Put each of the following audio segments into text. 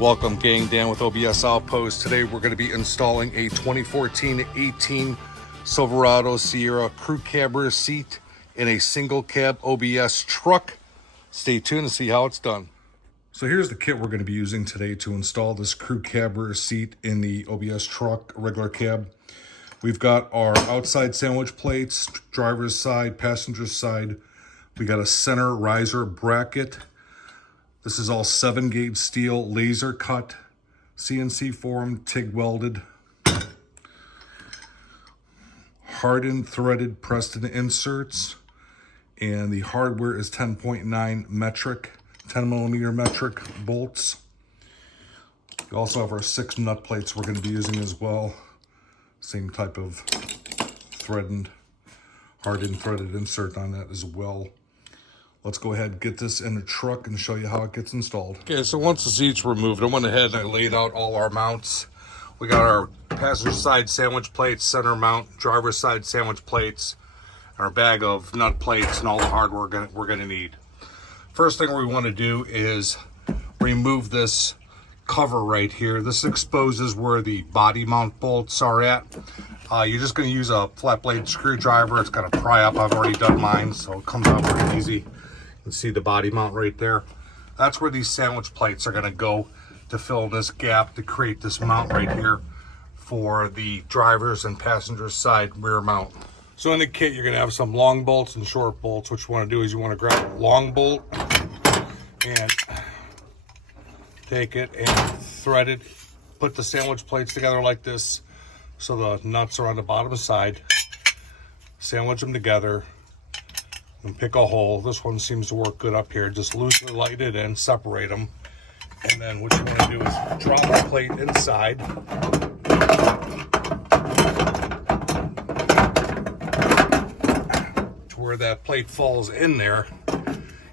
Welcome, gang. Dan with OBS Outpost. Today we're going to be installing a 2014-18 Silverado Sierra crew cab rear seat in a single cab OBS truck. Stay tuned to see how it's done. So here's the kit we're going to be using today to install this crew cab rear seat in the OBS truck, regular cab. We've got our outside sandwich plates, driver's side, passenger's side. We got a center riser bracket. This is all 7-gauge steel, laser cut, CNC formed, TIG welded, hardened, threaded, pressed-in inserts, and the hardware is 10.9 metric, 10mm metric bolts. We also have our 6 nut plates we're going to be using as well. Same type of threaded, hardened, threaded insert on that as well. Let's go ahead and get this in the truck and show you how it gets installed. Okay, so once the seat's removed, I went ahead and I laid out all our mounts. We got our passenger side sandwich plates, center mount, driver's side sandwich plates, our bag of nut plates, and all the hardware we're gonna need. First thing we want to do is remove this cover right here. This exposes where the body mount bolts are at. You're just going to use a flat blade screwdriver. It's going to pry up. I've already done mine, so it comes out pretty easy. You can see the body mount right there. That's where these sandwich plates are going to go to fill this gap to create this mount right here for the driver's and passenger's side rear mount. So in the kit, you're going to have some long bolts and short bolts. What you want to do is you want to grab a long bolt and take it and thread it. Put the sandwich plates together like this so the nuts are on the bottom side. Sandwich them together and pick a hole. This one seems to work good up here. Just loosely light it in, separate them. And then what you want to do is drop the plate inside. To where that plate falls in there,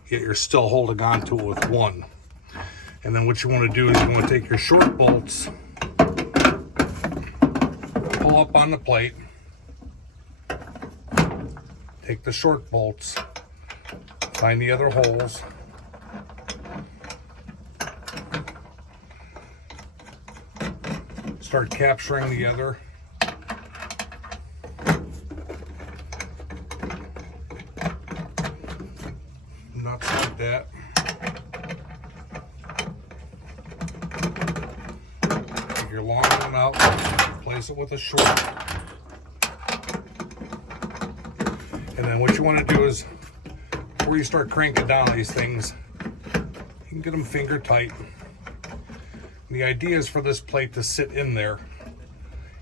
yet you're still holding on to it with one. And then what you want to do is you want to take your short bolts, pull up on the plate, take the short bolts, find the other holes, start capturing the other. Nuts like that. Take your long one out, replace it with a short. And then what you want to do is, before you start cranking down these things, you can get them finger tight. And the idea is for this plate to sit in there,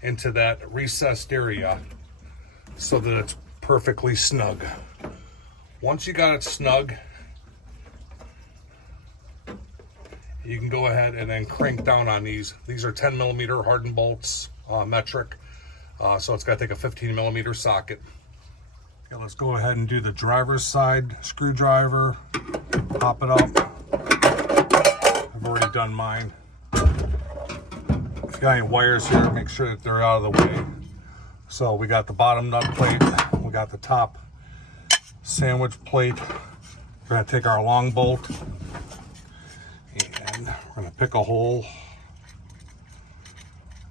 into that recessed area, so that it's perfectly snug. Once you got it snug, you can go ahead and then crank down on these. These are 10mm hardened bolts, metric. So it's got to take a 15mm socket. Okay, let's go ahead and do the driver's side screwdriver. Pop it up. I've already done mine. If you got any wires here, make sure that they're out of the way. So we got the bottom nut plate. We got the top sandwich plate. We're going to take our long bolt. And we're going to pick a hole.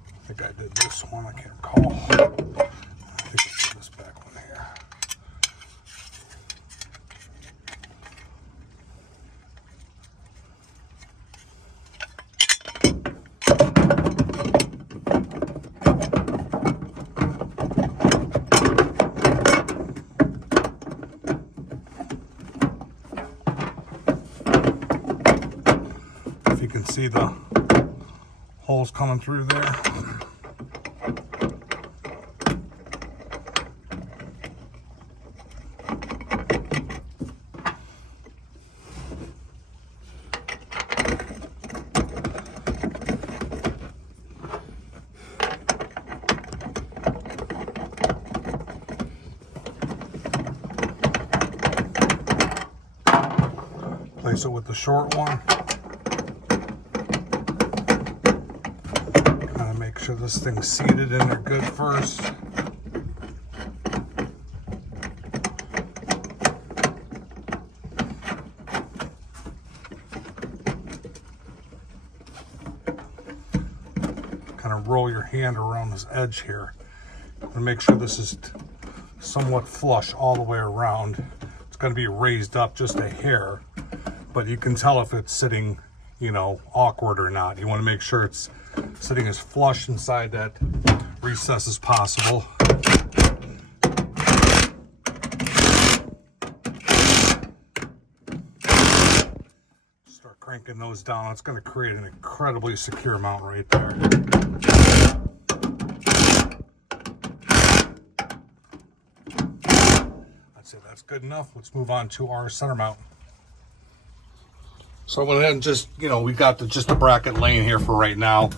I think I did this one, I can't recall. I think I did this back one here. You can see the holes coming through there. Place it with the short one. Make sure this thing's seated in there good first. kind of roll your hand around this edge here and make sure this is somewhat flush all the way around. It's going to be raised up just a hair, but you can tell if it's sitting, you know, awkward or not. You want to make sure it's sitting as flush inside that recess as possible. Start cranking those down. It's going to create an incredibly secure mount right there. That's good enough. Let's move on to our center mount. So I went ahead and just, you know, we got just the bracket laying here for right now.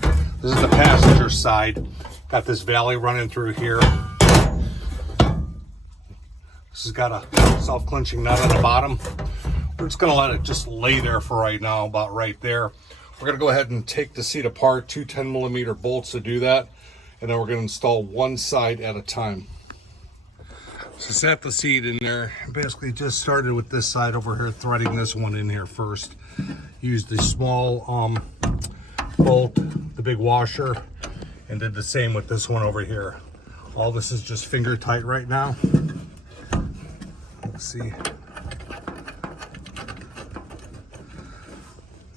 This is the passenger side. Got this valley running through here. This has got a self-clenching nut on the bottom. We're just gonna let it just lay there for right now, about right there. We're gonna go ahead and take the seat apart, two 10mm bolts to do that, and then we're gonna install one side at a time. So set the seat in there. Basically just started with this side over here, threading this one in here first. Used the small bolt, the big washer, and did the same with this one over here. All this is just finger tight right now. Let's see. And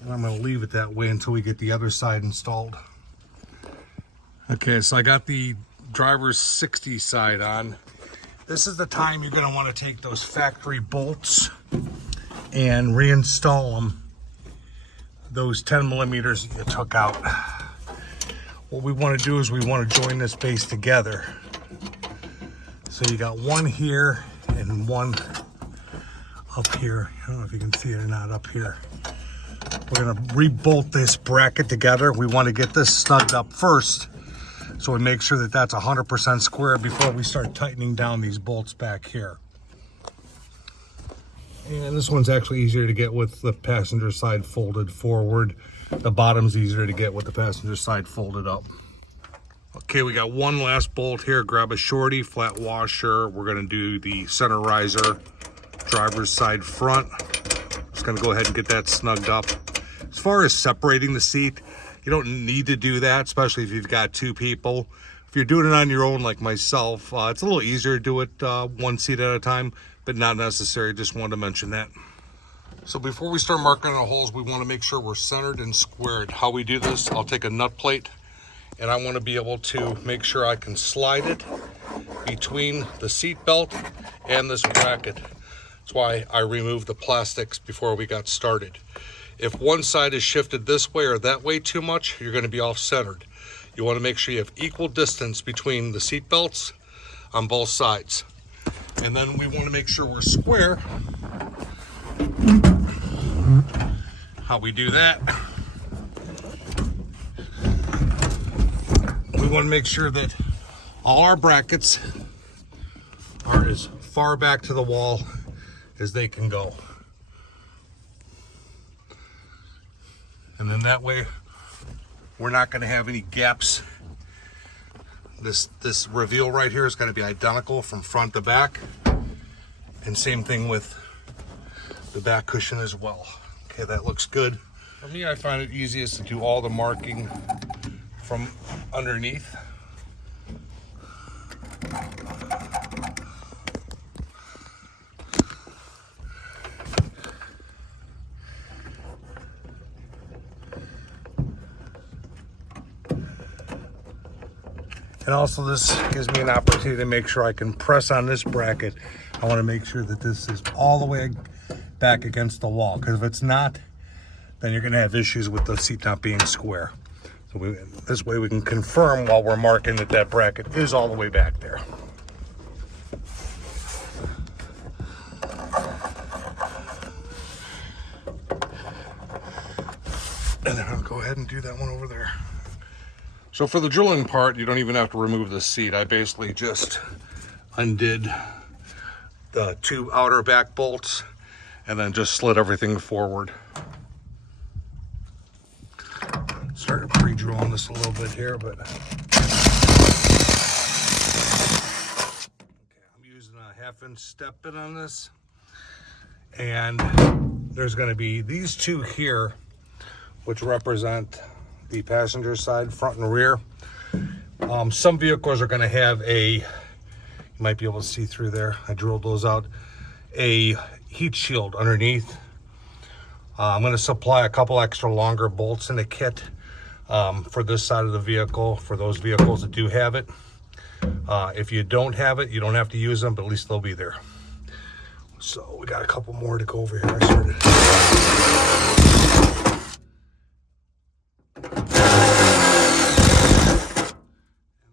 I'm gonna leave it that way until we get the other side installed. Okay, so I got the driver's 60 side on. This is the time you're going to want to take those factory bolts and reinstall them, those 10mm you took out. What we want to do is we want to join this base together. So you got one here and one up here. I don't know if you can see it or not up here. We're going to re-bolt this bracket together. We want to get this snugged up first, so we make sure that that's 100% square before we start tightening down these bolts back here. And this one's actually easier to get with the passenger side folded forward. The bottom's easier to get with the passenger side folded up. Okay, we got one last bolt here. Grab a shorty, flat washer. We're gonna do the center riser, driver's side front. Just gonna go ahead and get that snugged up. As far as separating the seat, you don't need to do that, especially if you've got two people. If you're doing it on your own like myself, it's a little easier to do it one seat at a time, but not necessary. Just wanted to mention that. So before we start marking our holes, we want to make sure we're centered and squared. How we do this, I'll take a nut plate and I want to be able to make sure I can slide it between the seat belt and this bracket. That's why I removed the plastics before we got started. If one side is shifted this way or that way too much, you're going to be off-centered. You want to make sure you have equal distance between the seat belts on both sides. And then we want to make sure we're square. How we do that? We want to make sure that all our brackets are as far back to the wall as they can go. And then that way, we're not going to have any gaps. This reveal right here is going to be identical from front to back. And same thing with the back cushion as well. Okay, that looks good. For me, I find it easiest to do all the marking from underneath. And also this gives me an opportunity to make sure I can press on this bracket. I want to make sure that this is all the way back against the wall, because if it's not, then you're going to have issues with the seat not being square. So this way we can confirm while we're marking that that bracket is all the way back there. And then I'll go ahead and do that one over there. So for the drilling part, you don't even have to remove the seat. I basically just undid the two outer back bolts and then just slid everything forward. Started pre-drilling this a little bit here, but okay, I'm using a 1/2-inch step bit on this, and there's going to be these two here, which represent the passenger side, front and rear. Some vehicles are going to have you might be able to see through there, I drilled those out, a heat shield underneath. I'm going to supply a couple extra longer bolts in the kit for this side of the vehicle, for those vehicles that do have it. If you don't have it, you don't have to use them, but at least they'll be there. So we got a couple more to go over here. I started. And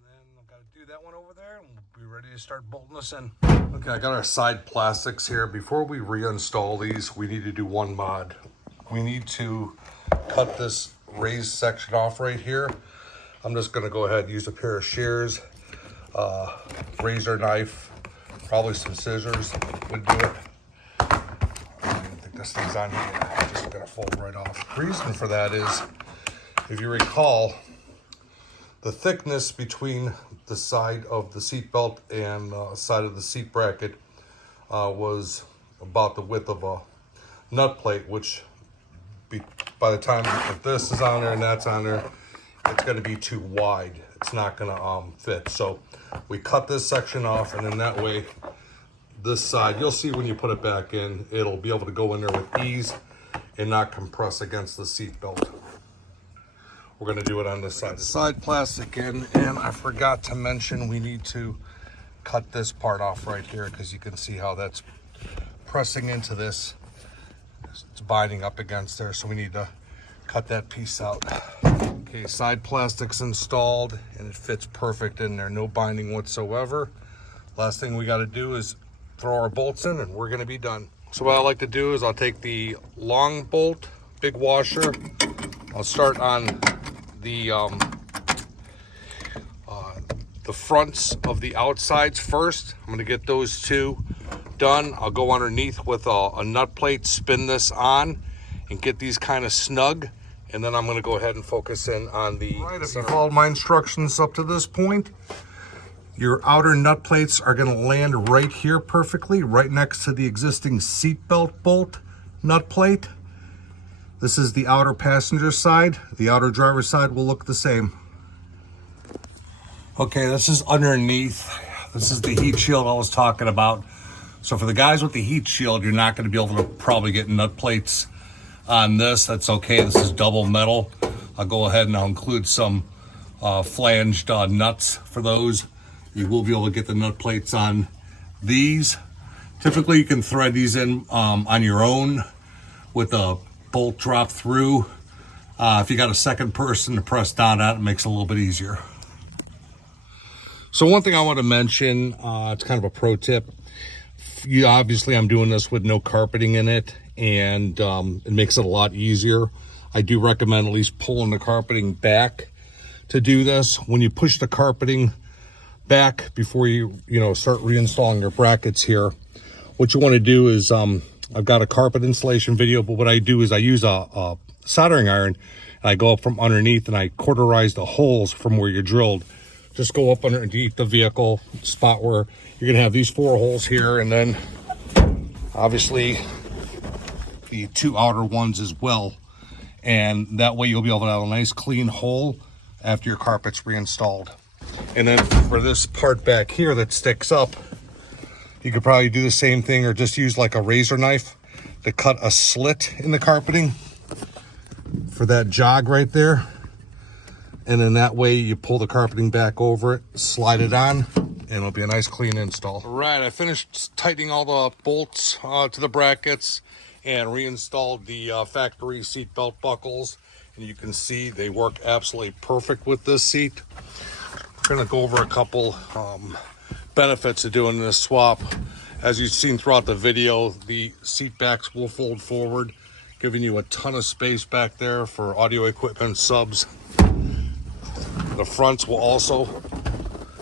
then I've got to do that one over there, and we'll be ready to start bolting this in. Okay, I got our side plastics here. Before we reinstall these, we need to do one mod. We need to cut this raised section off right here. I'm just going to go ahead and use a pair of shears, razor knife, probably some scissors would do it. I don't think this thing's on here. I'm just going to fold right off. The reason for that is, if you recall, the thickness between the side of the seat belt and side of the seat bracket was about the width of a nut plate, which by the time if this is on there and that's on there, it's going to be too wide. It's not going to fit. So we cut this section off, and then that way this side, you'll see when you put it back in, it'll be able to go in there with ease and not compress against the seat belt. We're going to do it on this side. Side plastic in, and I forgot to mention we need to cut this part off right here, because you can see how that's pressing into this. It's binding up against there, so we need to cut that piece out. Okay, side plastic's installed, and it fits perfect in there. No binding whatsoever. Last thing we got to do is throw our bolts in, and we're going to be done. So what I like to do is I'll take the long bolt, big washer. I'll start on the fronts of the outsides first. I'm going to get those two done. I'll go underneath with a nut plate, spin this on, and get these kind of snug. And then I'm going to go ahead and focus in on the... All right, if you followed my instructions up to this point, your outer nut plates are going to land right here perfectly, right next to the existing seatbelt bolt nut plate. This is the outer passenger side. The outer driver's side will look the same. Okay, this is underneath. This is the heat shield I was talking about. So for the guys with the heat shield, you're not going to be able to probably get nut plates on this. That's okay. This is double metal. I'll go ahead and I'll include some flanged nuts for those. You will be able to get the nut plates on these. Typically, you can thread these in on your own with a bolt drop through. If you got a second person to press down at, it makes it a little bit easier. So one thing I want to mention, it's kind of a pro tip. Obviously, I'm doing this with no carpeting in it, and it makes it a lot easier. I do recommend at least pulling the carpeting back to do this. When you push the carpeting back before you start reinstalling your brackets here, what you want to do is, I've got a carpet installation video, but what I do is I use a soldering iron, and I go up from underneath and I cauterize the holes from where you drilled. Just go up underneath the vehicle spot where you're going to have these 4 holes here, and then obviously the 2 outer ones as well. And that way you'll be able to have a nice clean hole after your carpet's reinstalled. And then for this part back here that sticks up, you could probably do the same thing, or just use like a razor knife to cut a slit in the carpeting for that jog right there. And then that way you pull the carpeting back over it, slide it on, and it'll be a nice clean install. All right, I finished tightening all the bolts to the brackets and reinstalled the factory seat belt buckles. And you can see they work absolutely perfect with this seat. We're gonna go over a couple benefits of doing this swap. As you've seen throughout the video, the seat backs will fold forward, giving you a ton of space back there for audio equipment, subs. The fronts will also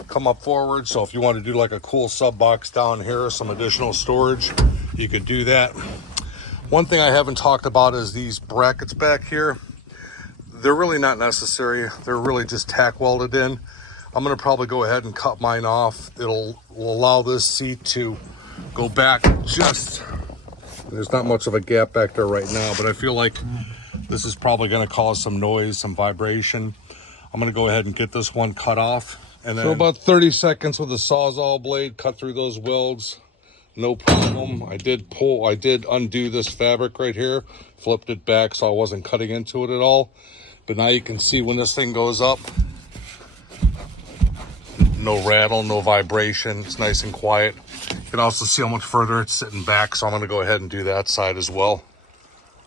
come up forward, so if you want to do like a cool sub box down here, some additional storage, you could do that. One thing I haven't talked about is these brackets back here. They're really not necessary. They're really just tack welded in. I'm going to probably go ahead and cut mine off. It'll allow this seat to go back just, there's not much of a gap back there right now, but I feel like This is probably going to cause some noise, some vibration. I'm going to go ahead and get this one cut off. And then, so about 30 seconds with the Sawzall blade, cut through those welds. No problem. I did undo this fabric right here, flipped it back so I wasn't cutting into it at all. But now you can see when this thing goes up, no rattle, no vibration. It's nice and quiet. You can also see how much further it's sitting back, so I'm going to go ahead and do that side as well.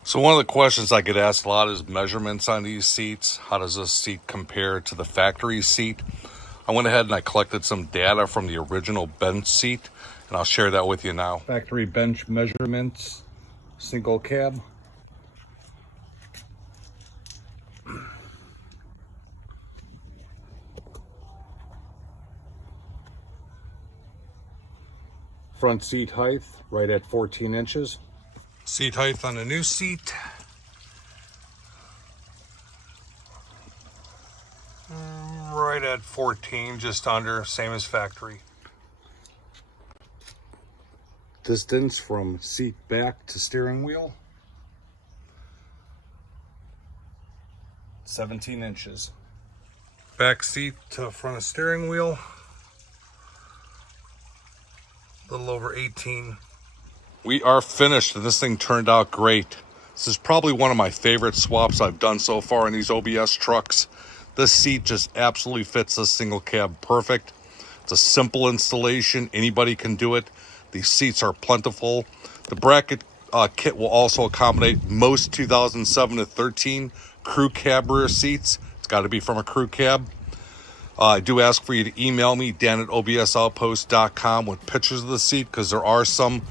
So one of the questions I get asked a lot is measurements on these seats. How does this seat compare to the factory seat? I went ahead and I collected some data from the original bench seat, and I'll share that with you now. Factory bench measurements, single cab. Front seat height, right at 14 inches. Seat height on the new seat. Right at 14, just under, same as factory. Distance from seat back to steering wheel, 17 inches. Back seat to front of steering wheel, a little over 18. We are finished, and this thing turned out great. This is probably one of my favorite swaps I've done so far in these OBS trucks. This seat just absolutely fits this single cab perfect. It's a simple installation. Anybody can do it. These seats are plentiful. The bracket kit will also accommodate most 2007 to 13 crew cab rear seats. It's got to be from a crew cab. I do ask for you to email me, dan@obsoutpost.com, with pictures of the seat, because there are some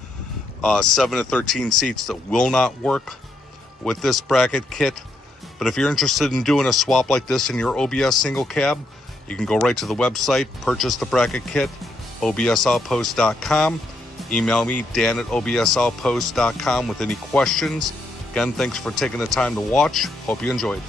7 to 13 seats that will not work with this bracket kit. But if you're interested in doing a swap like this in your OBS single cab, you can go right to the website, purchase the bracket kit, obsoutpost.com. Email me, dan@obsoutpost.com, with any questions. Again, thanks for taking the time to watch. Hope you enjoyed.